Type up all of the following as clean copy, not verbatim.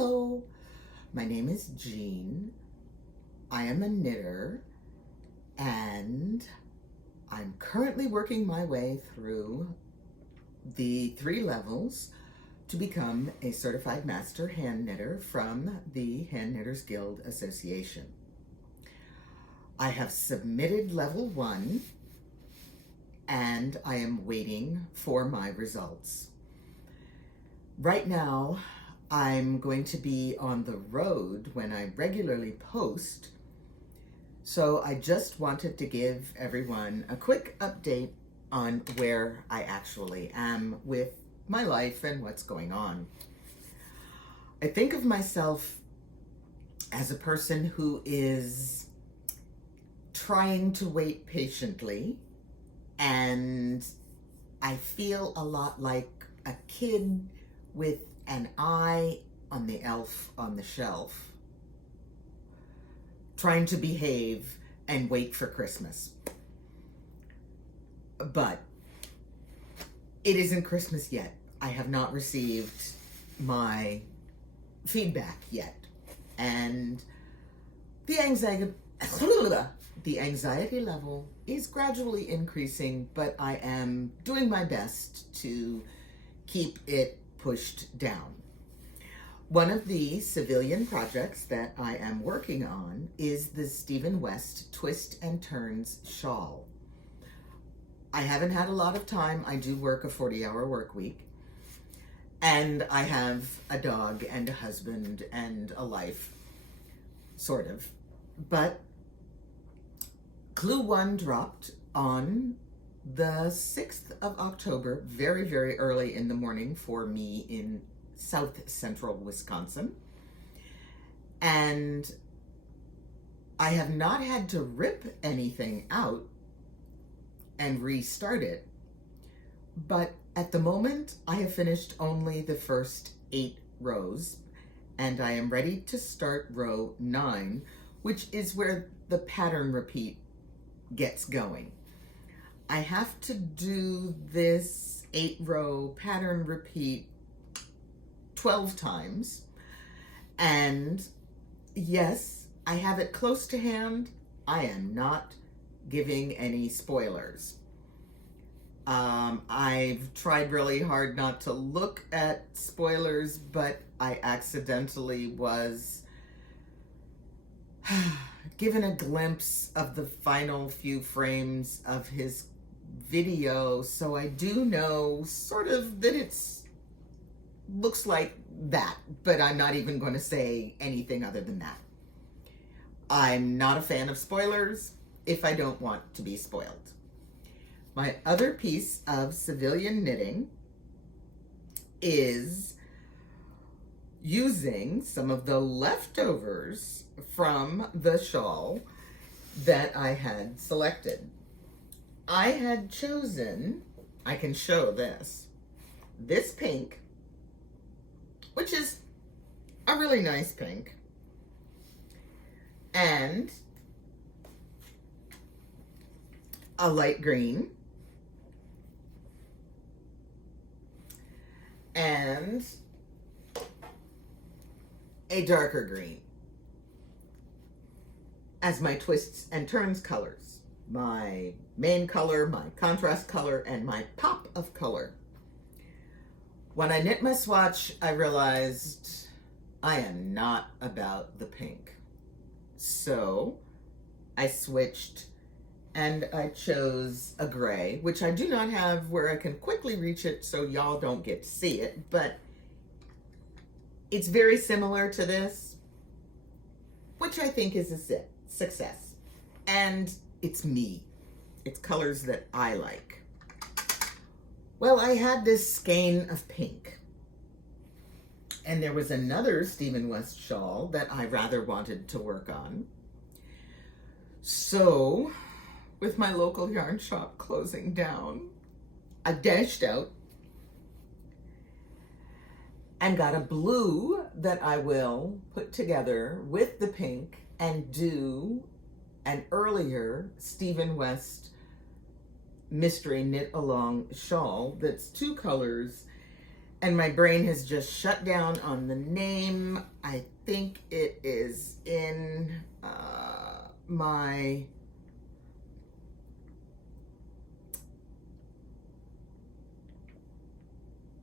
Hello, my name is Jean. I am a knitter and I'm currently working my way through the 3 levels to become a certified master hand knitter from the Hand Knitters Guild Association. I have submitted level 1 and I am waiting for my results. Right now, I'm going to be on the road when I regularly post, so I just wanted to give everyone a quick update on where I actually am with my life and what's going on. I think of myself as a person who is trying to wait patiently, and I feel a lot like a kid with an eye on the elf on the shelf, trying to behave and wait for Christmas. But it isn't Christmas yet. I have not received my feedback yet. And the anxiety level is gradually increasing, but I am doing my best to keep it pushed down. One of the civilian projects that I am working on is the Stephen West Twist and Turns shawl. I haven't had a lot of time. I do work a 40-hour work week, and I have a dog and a husband and a life, sort of. But Clue 1 dropped on the 6th of October, very, very early in the morning for me in South Central Wisconsin. And I have not had to rip anything out and restart it. But at the moment, I have finished only the first 8 rows, and I am ready to start row 9, which is where the pattern repeat gets going. I have to do this 8-row pattern repeat 12 times. And yes, I have it close to hand. I am not giving any spoilers. I've tried really hard not to look at spoilers, but I accidentally was given a glimpse of the final few frames of his video, so I do know sort of that it's looks like that, but I'm not even going to say anything other than that. I'm not a fan of spoilers if I don't want to be spoiled. My other piece of civilian knitting is using some of the leftovers from the shawl that I had selected. I had chosen, I can show this pink, which is a really nice pink, and a light green, and a darker green as my twists and turns colors. My main color, my contrast color, and my pop of color. When I knit my swatch, I realized I am not about the pink. So I switched and I chose a gray, which I do not have where I can quickly reach it so y'all don't get to see it, but it's very similar to this, which I think is a success. And it's me. It's colors that I like. Well, I had this skein of pink, and there was another Stephen West shawl that I rather wanted to work on. So, with my local yarn shop closing down, I dashed out and got a blue that I will put together with the pink and do an earlier Stephen West mystery knit along shawl that's 2 colors and my brain has just shut down on the name. I think it is in my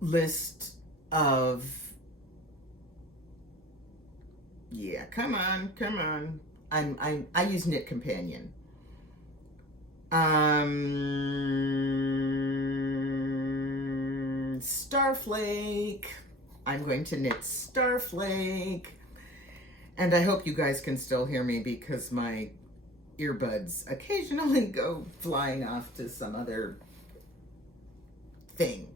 list of, yeah, come on. I use Knit Companion. Starflake. I'm going to knit Starflake. And I hope you guys can still hear me because my earbuds occasionally go flying off to some other thing.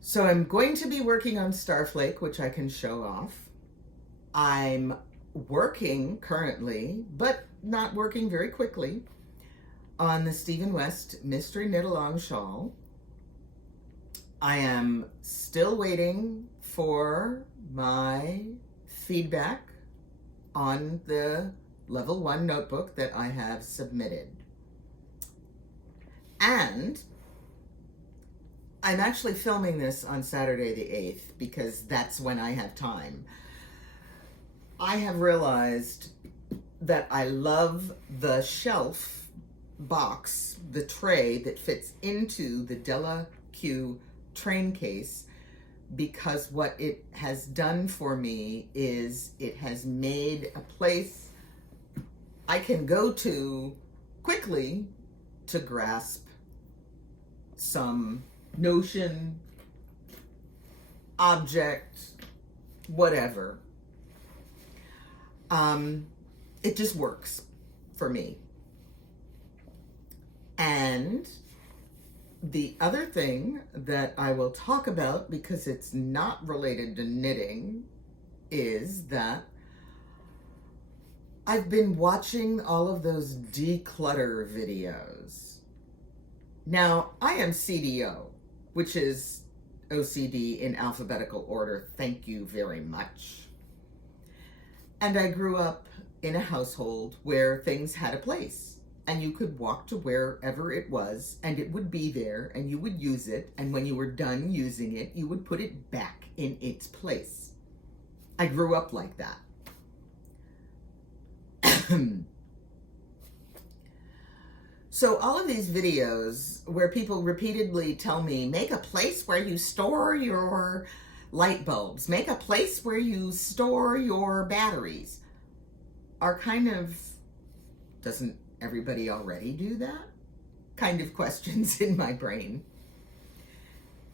So I'm going to be working on Starflake, which I can show off. I'm working currently, but not working very quickly, on the Stephen West Mystery Knit Along shawl. I am still waiting for my feedback on the level 1 notebook that I have submitted. And I'm actually filming this on Saturday the 8th because that's when I have time. I have realized that I love the shelf box, the tray that fits into the Della Q train case, because what it has done for me is it has made a place I can go to quickly to grasp some notion, object, whatever. It just works for me. And the other thing that I will talk about, because it's not related to knitting, is that I've been watching all of those declutter videos. Now, I am CDO, which is OCD in alphabetical order. Thank you very much. And I grew up in a household where things had a place, and you could walk to wherever it was and it would be there and you would use it, and when you were done using it, you would put it back in its place. I grew up like that. So all of these videos where people repeatedly tell me, make a place where you store your light bulbs, make a place where you store your batteries, are kind of, doesn't everybody already do that? Kind of questions in my brain.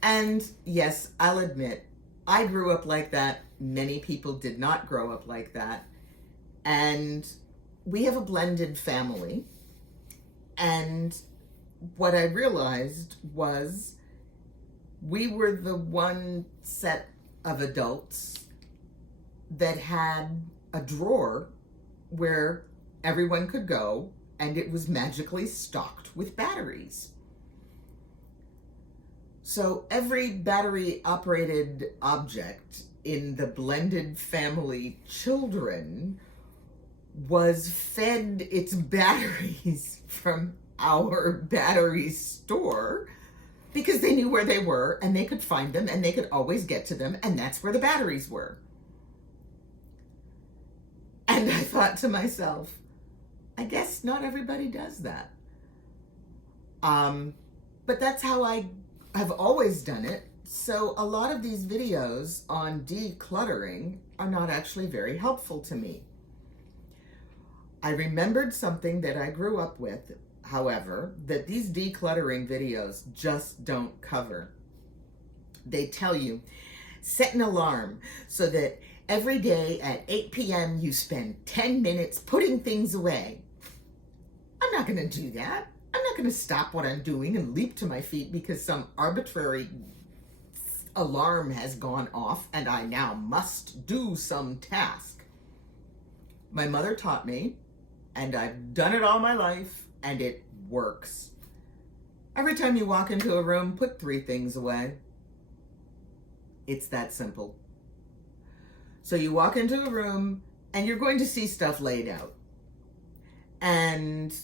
And yes, I'll admit, I grew up like that. Many people did not grow up like that. And we have a blended family. And what I realized was we were the one set of adults that had a drawer where everyone could go and it was magically stocked with batteries. So every battery operated object in the blended family children was fed its batteries from our battery store because they knew where they were and they could find them and they could always get to them, and that's where the batteries were. And I thought to myself, I guess not everybody does that. But that's how I have always done it. So a lot of these videos on decluttering are not actually very helpful to me. I remembered something that I grew up with, however, that these decluttering videos just don't cover. They tell you, set an alarm so that every day at 8 p.m. you spend 10 minutes putting things away. I'm not going to do that. I'm not going to stop what I'm doing and leap to my feet because some arbitrary alarm has gone off and I now must do some task. My mother taught me, and I've done it all my life, and it works. Every time you walk into a room, put 3 things away. It's that simple. So you walk into a room, and you're going to see stuff laid out. And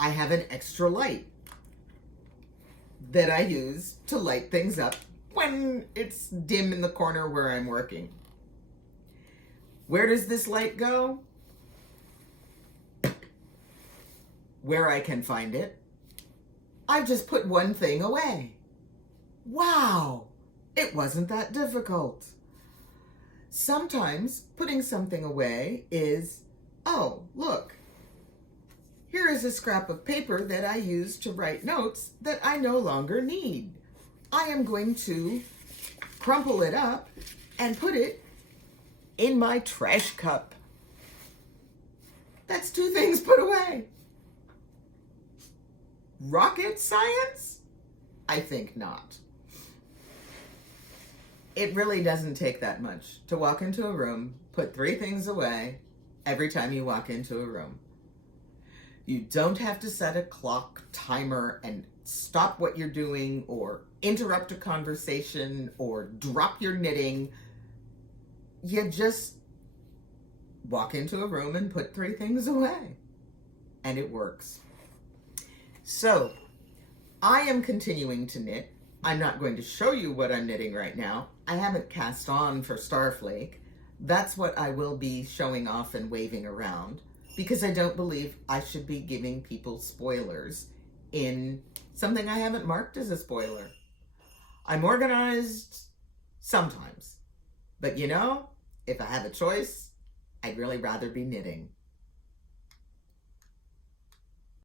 I have an extra light that I use to light things up when it's dim in the corner where I'm working. Where does this light go? Where I can find it. I've just put one thing away. Wow, it wasn't that difficult. Sometimes putting something away is, oh, look, here is a scrap of paper that I used to write notes that I no longer need. I am going to crumple it up and put it in my trash cup. That's two things put away. Rocket science? I think not. It really doesn't take that much to walk into a room, put 3 things away every time you walk into a room. You don't have to set a clock, timer, and stop what you're doing or interrupt a conversation or drop your knitting. You just walk into a room and put 3 things away. And it works. So, I am continuing to knit. I'm not going to show you what I'm knitting right now. I haven't cast on for Starflake. That's what I will be showing off and waving around, because I don't believe I should be giving people spoilers in something I haven't marked as a spoiler. I'm organized sometimes, but you know, if I have a choice, I'd really rather be knitting.